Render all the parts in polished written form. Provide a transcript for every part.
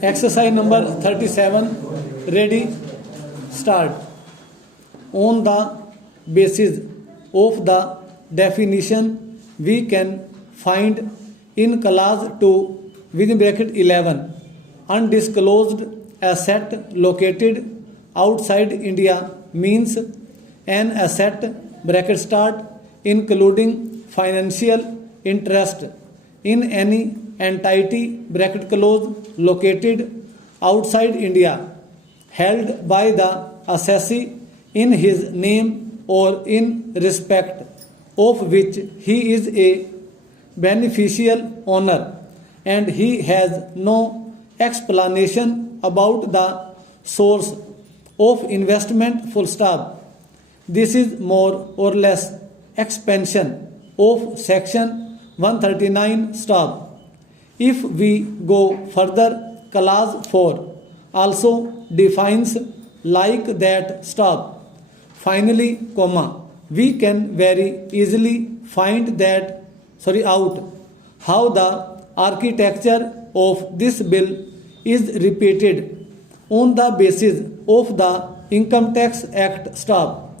Exercise number 37. Ready, start. On the basis of the definition we can find in class 2 within bracket 11, undisclosed asset located outside India means an asset bracket start including financial interest in any entity bracket close located outside India held by the assessee in his name or in respect of which he is a beneficial owner and he has no explanation about the source of investment full stop. This is more or less expansion of section 139 stop. If we go further, clause 4 also defines like that stop. Finally, comma, we can very easily find out how the architecture of this bill is repeated on the basis of the Income Tax Act stop.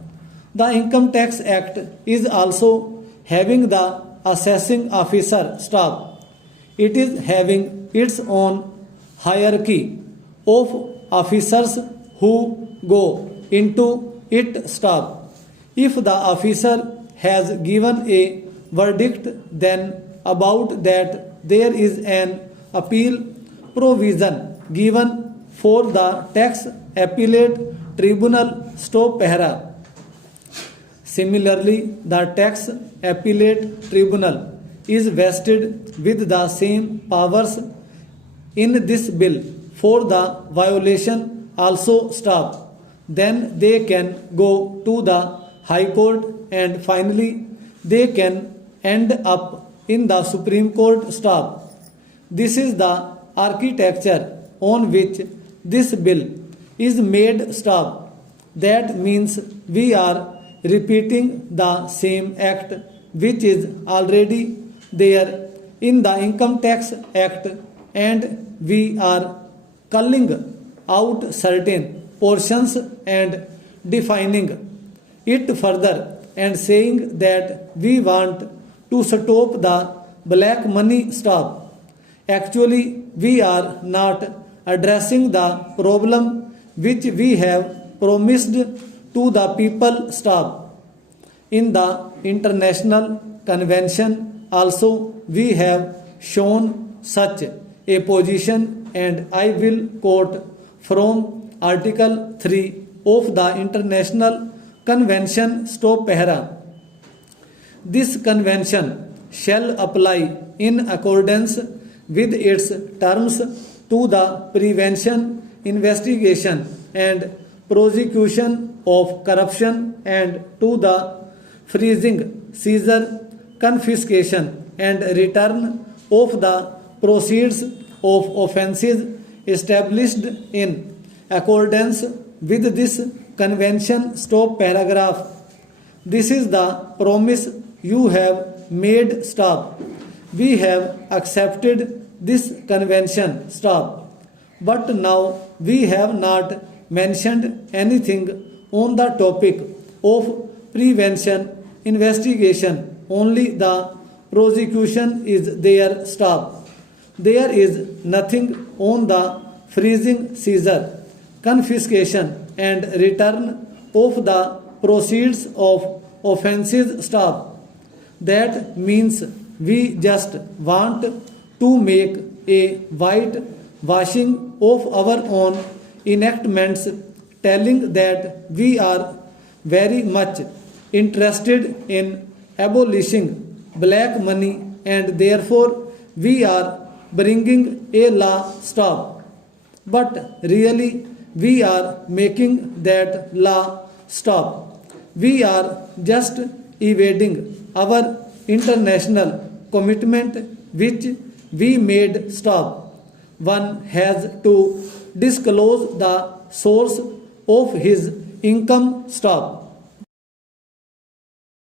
The Income Tax Act is also having the assessing officer stop. It is having its own hierarchy of officers who go into it stop. If the officer has given a verdict, then about that there is an appeal provision given for the tax appellate tribunal stop para. Similarly, the tax appellate tribunal is vested with the same powers in this bill for the violation also stop. Then they can go to the High Court and finally they can end up in the Supreme Court stop. This is the architecture on which this bill is made stop. That means we are repeating the same act which is already there in the Income Tax Act and we are culling out certain portions and defining it further and saying that we want to stop the black money stop. Actually, we are not addressing the problem which we have promised to the people stop. In the international convention also we have shown such a position and I will quote from Article 3 of the International Convention stop para. This convention shall apply in accordance with its terms to the prevention, investigation and prosecution of corruption and to the freezing, seizure, confiscation and return of the proceeds of offences established in accordance with this convention stop paragraph. This is the promise you have made stop. We have accepted this convention stop. But now we have not mentioned anything on the topic of prevention, investigation, only the prosecution is there stop. There is nothing on the freezing, seizure, confiscation and return of the proceeds of offences stop. That means we just want to make a white washing of our own enactments, telling that we are very much interested in abolishing black money and therefore we are bringing a law stop. But really we are making that law stop. We are just evading our international commitment which we made stop. One has to disclose the source of his income stop.